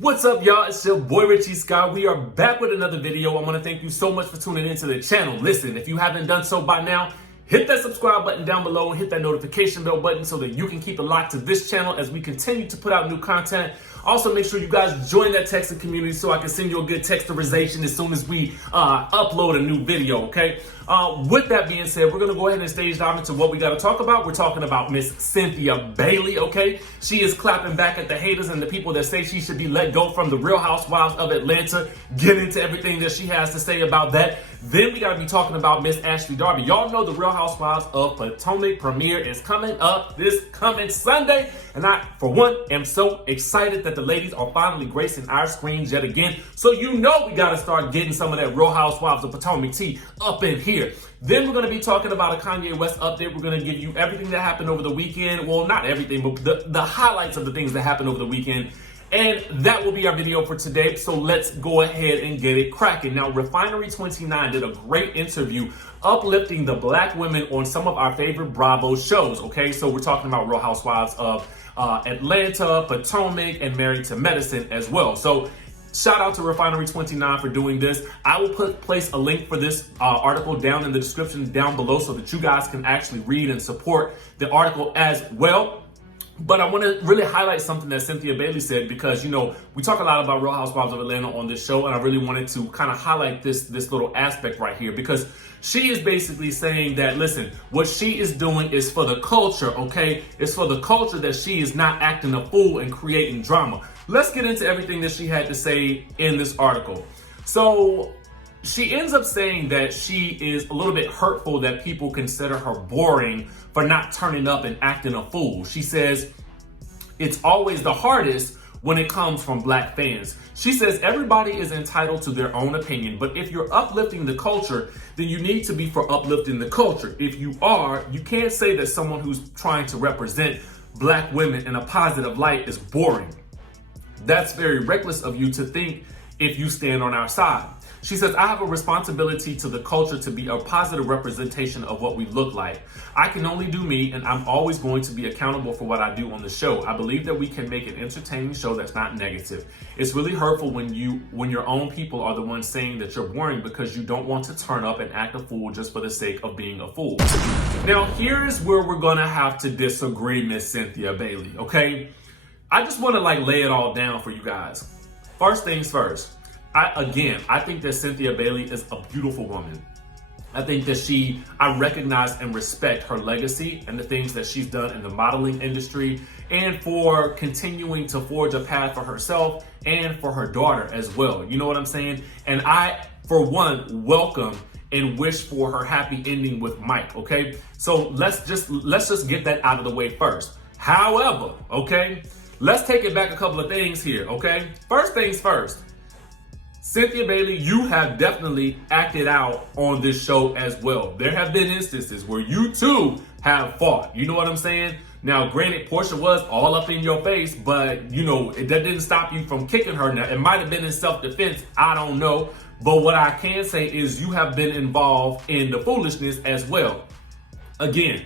What's up, y'all? It's your boy Richie Scott. We are back with another video. I want to thank you so much for tuning into the channel. Listen, if you haven't done so by now, hit that subscribe button down below and hit that notification bell button so that you can keep it locked to this channel as we continue to put out new content. Also, make sure you guys join that texting community so I can send you a good texterization as soon as we upload a new video, okay? With that being said, we're going to go ahead and stage dive into what we got to talk about. We're talking about Miss Cynthia Bailey, okay? She is clapping back at the haters and the people that say she should be let go from the Real Housewives of Atlanta. Get into everything that she has to say about that. Then we got to be talking about Miss Ashley Darby. Y'all know the Real Housewives of Potomac premiere is coming up this coming Sunday. And I, for one, am so excited that the ladies are finally gracing our screens yet again. So you know we got to start getting some of that Real Housewives of Potomac tea up in here. Then we're going to be talking about a Kanye West update. We're going to give you everything that happened over the weekend. Well, not everything, but the highlights of the things that happened over the weekend. And that will be our video for today. So let's go ahead and get it cracking. Now, Refinery 29 did a great interview uplifting the black women on some of our favorite Bravo shows. Okay, so we're talking about Real Housewives of Atlanta, Potomac, and Married to Medicine as well. So shout out to Refinery 29 for doing this. I will place a link for this article down in the description down below so that you guys can actually read and support the article as well. But I want to really highlight something that Cynthia Bailey said because, you know, we talk a lot about Real Housewives of Atlanta on this show, and I really wanted to kind of highlight this little aspect right here because she is basically saying that, listen, what she is doing is for the culture, okay? It's for the culture that she is not acting a fool and creating drama. Let's get into everything that she had to say in this article. So she ends up saying that she is a little bit hurtful that people consider her boring for not turning up and acting a fool. She says it's always the hardest when it comes from black fans. She says everybody is entitled to their own opinion, but if you're uplifting the culture, then you need to be for uplifting the culture. If you are, you can't say that someone who's trying to represent black women in a positive light is boring. That's very reckless of you to think if you stand on our side. She says, I have a responsibility to the culture to be a positive representation of what we look like. I can only do me, and I'm always going to be accountable for what I do on the show. I believe that we can make an entertaining show that's not negative. It's really hurtful when your own people are the ones saying that you're boring because you don't want to turn up and act a fool just for the sake of being a fool. Now, here's where we're gonna have to disagree, Miss Cynthia Bailey, okay? I just wanna lay it all down for you guys. First things first. I think that Cynthia Bailey is a beautiful woman. I think that I recognize and respect her legacy and the things that she's done in the modeling industry and for continuing to forge a path for herself and for her daughter as well. You know what I'm saying? And I, for one, welcome and wish for her happy ending with Mike, okay? So let's just get that out of the way first. However, okay, let's take it back a couple of things here, okay? First things first. Cynthia Bailey, you have definitely acted out on this show as well. There have been instances where you too have fought. You know what I'm saying? Now, granted, Porsha was all up in your face, but you know, that didn't stop you from kicking her. Now, it might have been in self-defense. I don't know. But what I can say is you have been involved in the foolishness as well. Again,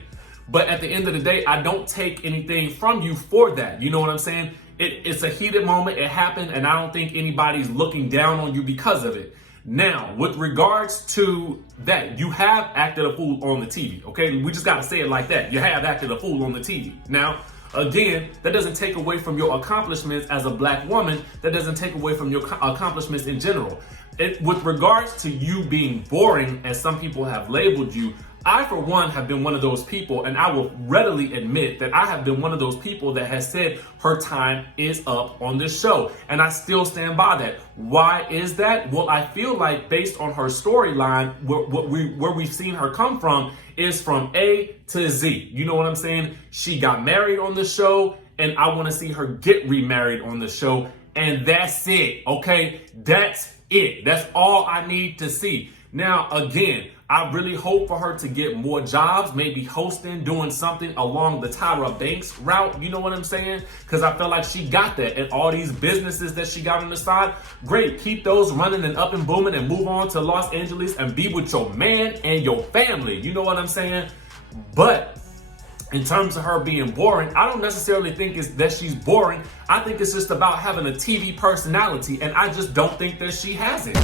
but at the end of the day, I don't take anything from you for that. You know what I'm saying? It's a heated moment. It happened, and I don't think anybody's looking down on you because of it. Now, with regards to that, you have acted a fool on the TV, okay? We just got to say it like that. You have acted a fool on the TV. Now, again, that doesn't take away from your accomplishments as a black woman. That doesn't take away from your accomplishments in general. With regards to you being boring, as some people have labeled you, I, for one, have been one of those people, and I will readily admit that I have been one of those people that has said her time is up on this show, and I still stand by that. Why is that? Well, I feel like based on her storyline, where we've seen her come from is from A to Z. You know what I'm saying? She got married on the show, and I want to see her get remarried on the show, and that's it, okay? That's it. That's all I need to see. Now, again, I really hope for her to get more jobs, maybe hosting, doing something along the Tyra Banks route. You know what I'm saying? Because I feel like she got that. And all these businesses that she got on the side, great. Keep those running and up and booming and move on to Los Angeles and be with your man and your family. You know what I'm saying? But in terms of her being boring, I don't necessarily think it's that she's boring. I think it's just about having a TV personality, and I just don't think that she has it.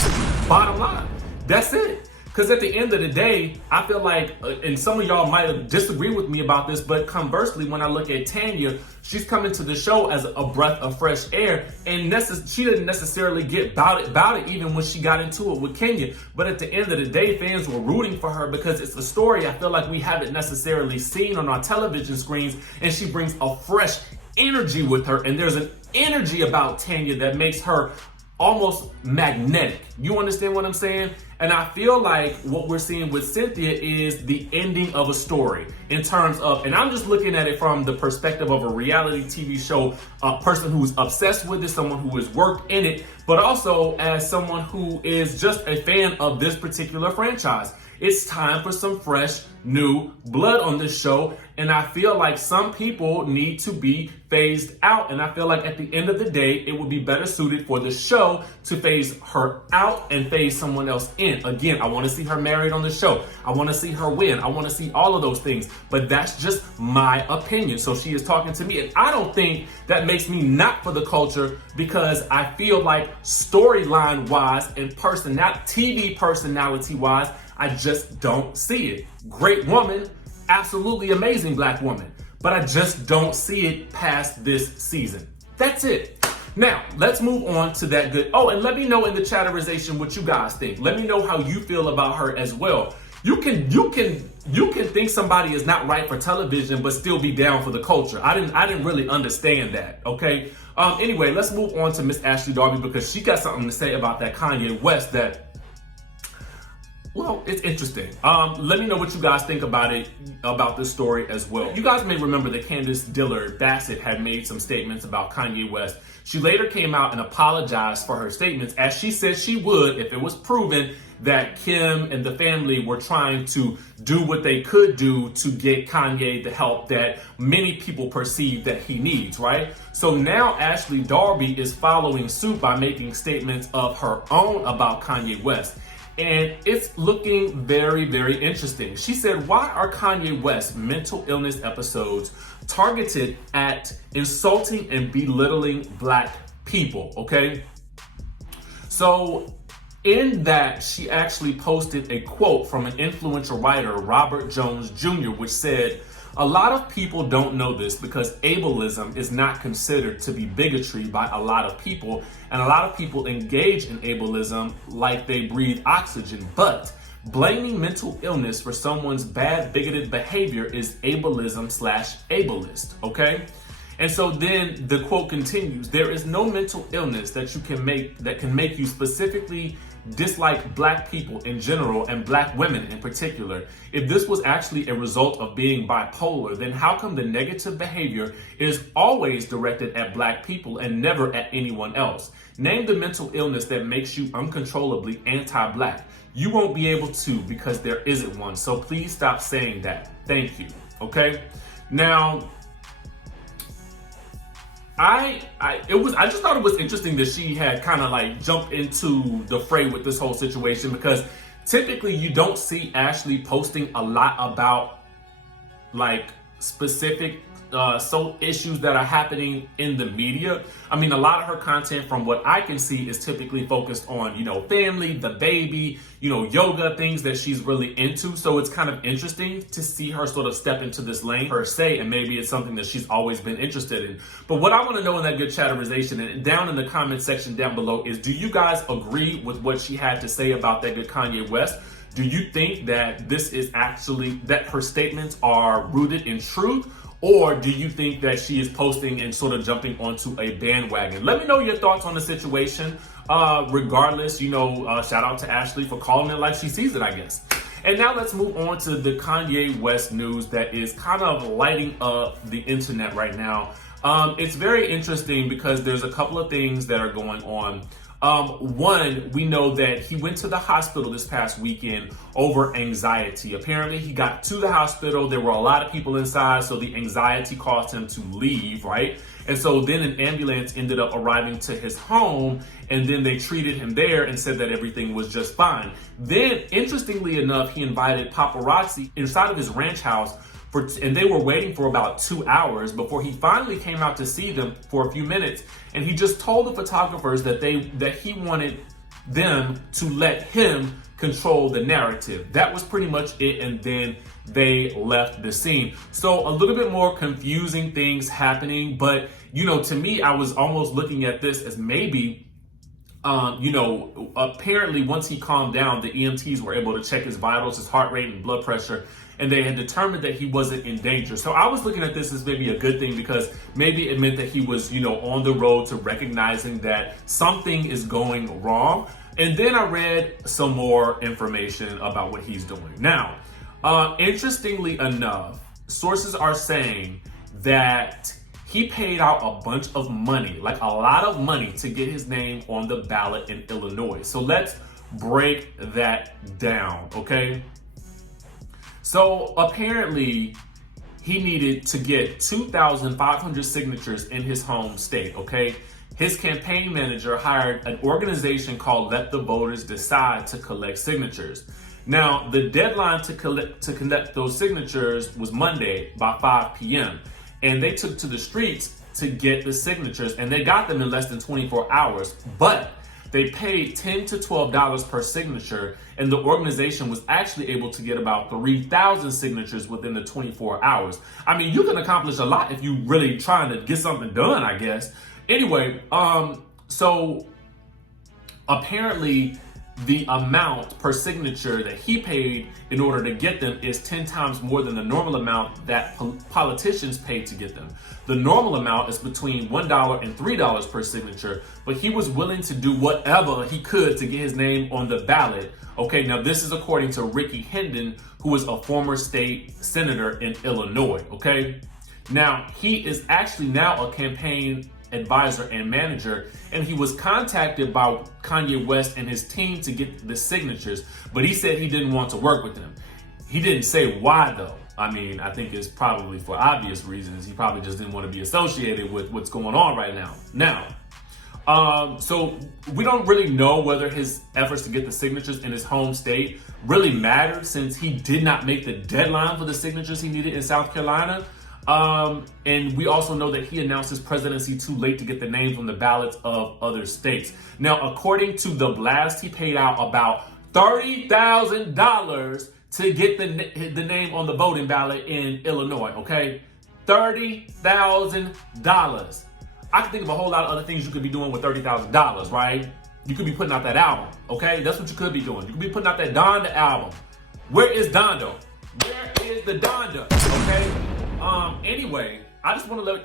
Bottom line, that's it. Because at the end of the day, I feel like, and some of y'all might disagree with me about this, but conversely, when I look at Tanya, she's coming to the show as a breath of fresh air, and she didn't necessarily get about it even when she got into it with Kenya. But at the end of the day, fans were rooting for her because it's a story I feel like we haven't necessarily seen on our television screens, and she brings a fresh energy with her, and there's an energy about Tanya that makes her almost magnetic. You understand what I'm saying? And I feel like what we're seeing with Cynthia is the ending of a story in terms of, and I'm just looking at it from the perspective of a reality TV show, a person who's obsessed with it, someone who has worked in it, but also as someone who is just a fan of this particular franchise. It's time for some fresh, new blood on this show. And I feel like some people need to be phased out. And I feel like at the end of the day, it would be better suited for the show to phase her out and phase someone else in. Again, I want to see her married on the show. I want to see her win. I want to see all of those things. But that's just my opinion. So she is talking to me. And I don't think that makes me not for the culture, because I feel like storyline wise and TV personality wise, I just don't see it. Great woman, absolutely amazing black woman, but I just don't see it past this season. That's it. Now, let's move on to that good. Oh, and let me know in the chatterization what you guys think. Let me know how you feel about her as well. You can think somebody is not right for television, but still be down for the culture. I didn't really understand that, okay? Anyway, let's move on to Miss Ashley Darby, because she got something to say about that Kanye West that, well, it's interesting. Let me know what you guys think about this story as well. You guys may remember that Candiace Dillard Bassett had made some statements about Kanye West. She later came out and apologized for her statements, as she said she would if it was proven that Kim and the family were trying to do what they could do to get Kanye the help that many people perceive that he needs, right? So now Ashley Darby is following suit by making statements of her own about Kanye West. And it's looking very, very interesting. She said, why are Kanye West's mental illness episodes targeted at insulting and belittling black people, okay? So in that, she actually posted a quote from an influential writer, Robert Jones Jr., which said, a lot of people don't know this because ableism is not considered to be bigotry by a lot of people, and a lot of people engage in ableism like they breathe oxygen, but blaming mental illness for someone's bad bigoted behavior is ableism/ableist, okay? And so then the quote continues, there is no mental illness that can make you specifically dislike black people in general and black women in particular. If this was actually a result of being bipolar, then how come the negative behavior is always directed at black people and never at anyone else? Name the mental illness that makes you uncontrollably anti-black. You won't be able to, because there isn't one. So please stop saying that. Thank you. Okay? Now, I just thought it was interesting that she had kind of like jumped into the fray with this whole situation, because typically you don't see Ashley posting a lot about like specific issues that are happening in the media. I mean, a lot of her content, from what I can see, is typically focused on, family, the baby, yoga, things that she's really into. So it's kind of interesting to see her sort of step into this lane per se, and maybe it's something that she's always been interested in. But what I want to know in that good chatterization and down in the comment section down below is, do you guys agree with what she had to say about that good Kanye West? Do you think that this is actually, that her statements are rooted in truth? Or do you think that she is posting and sort of jumping onto a bandwagon? Let me know your thoughts on the situation. Regardless, shout out to Ashley for calling it like she sees it, I guess. And now let's move on to the Kanye West news that is kind of lighting up the internet right now. It's very interesting because there's a couple of things that are going on. One, we know that he went to the hospital this past weekend over anxiety. Apparently, he got to the hospital. There were a lot of people inside, so the anxiety caused him to leave, right? And so then an ambulance ended up arriving to his home, and then they treated him there and said that everything was just fine. Then, interestingly enough, he invited paparazzi inside of his ranch house and they were waiting for about 2 hours before he finally came out to see them for a few minutes. And he just told the photographers that he wanted them to let him control the narrative. That was pretty much it, and then they left the scene. So a little bit more confusing things happening, but to me, I was almost looking at this as maybe apparently once he calmed down, the EMTs were able to check his vitals, his heart rate and blood pressure, and they had determined that he wasn't in danger. So I was looking at this as maybe a good thing, because maybe it meant that he was, on the road to recognizing that something is going wrong. And then I read some more information about what he's doing. Now, interestingly enough, sources are saying that he paid out a bunch of money, like a lot of money, to get his name on the ballot in Illinois. So let's break that down, okay? So apparently he needed to get 2,500 signatures in his home state, okay? His campaign manager hired an organization called Let the Voters Decide to collect signatures. Now, the deadline to collect those signatures was Monday by 5 p.m. And they took to the streets to get the signatures, and they got them in less than 24 hours. But they paid $10 to $12 per signature, and the organization was actually able to get about 3,000 signatures within the 24 hours. I mean, you can accomplish a lot if you really trying to get something done, I guess. Anyway, so apparently the amount per signature that he paid in order to get them is 10 times more than the normal amount that politicians pay to get them. The normal amount is between $1 and $3 per signature, but he was willing to do whatever he could to get his name on the ballot. Okay, now this is according to Ricky Hendon, who is a former state senator in Illinois, okay? Now, he is actually now a campaign advisor and manager, and he was contacted by Kanye West and his team to get the signatures, but he said he didn't want to work with them. He didn't say why though. I mean, I think it's probably for obvious reasons. He probably just didn't want to be associated with what's going on right now. Now, so we don't really know whether his efforts to get the signatures in his home state really mattered, since he did not make the deadline for the signatures he needed in South Carolina. And we also know that he announced his presidency too late to get the names on the ballots of other states. Now, according to The Blast, he paid out about $30,000 to get the name on the voting ballot in Illinois, okay? $30,000. I can think of a whole lot of other things you could be doing with $30,000, right? You could be putting out that album, okay? That's what you could be doing. You could be putting out that Donda album. Where is Donda? Where is the Donda, okay? Anyway, I just want to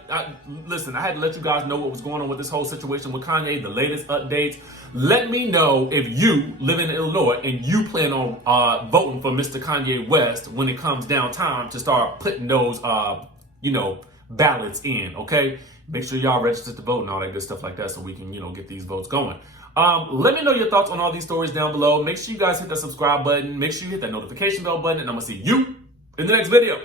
listen, I had to let you guys know what was going on with this whole situation with Kanye, the latest updates. Let me know if you live in Illinois and you plan on voting for Mr. Kanye West when it comes down time to start putting those, ballots in, okay? Make sure y'all register to vote and all that good stuff like that so we can, get these votes going. Let me know your thoughts on all these stories down below. Make sure you guys hit that subscribe button. Make sure you hit that notification bell button, and I'm going to see you in the next video.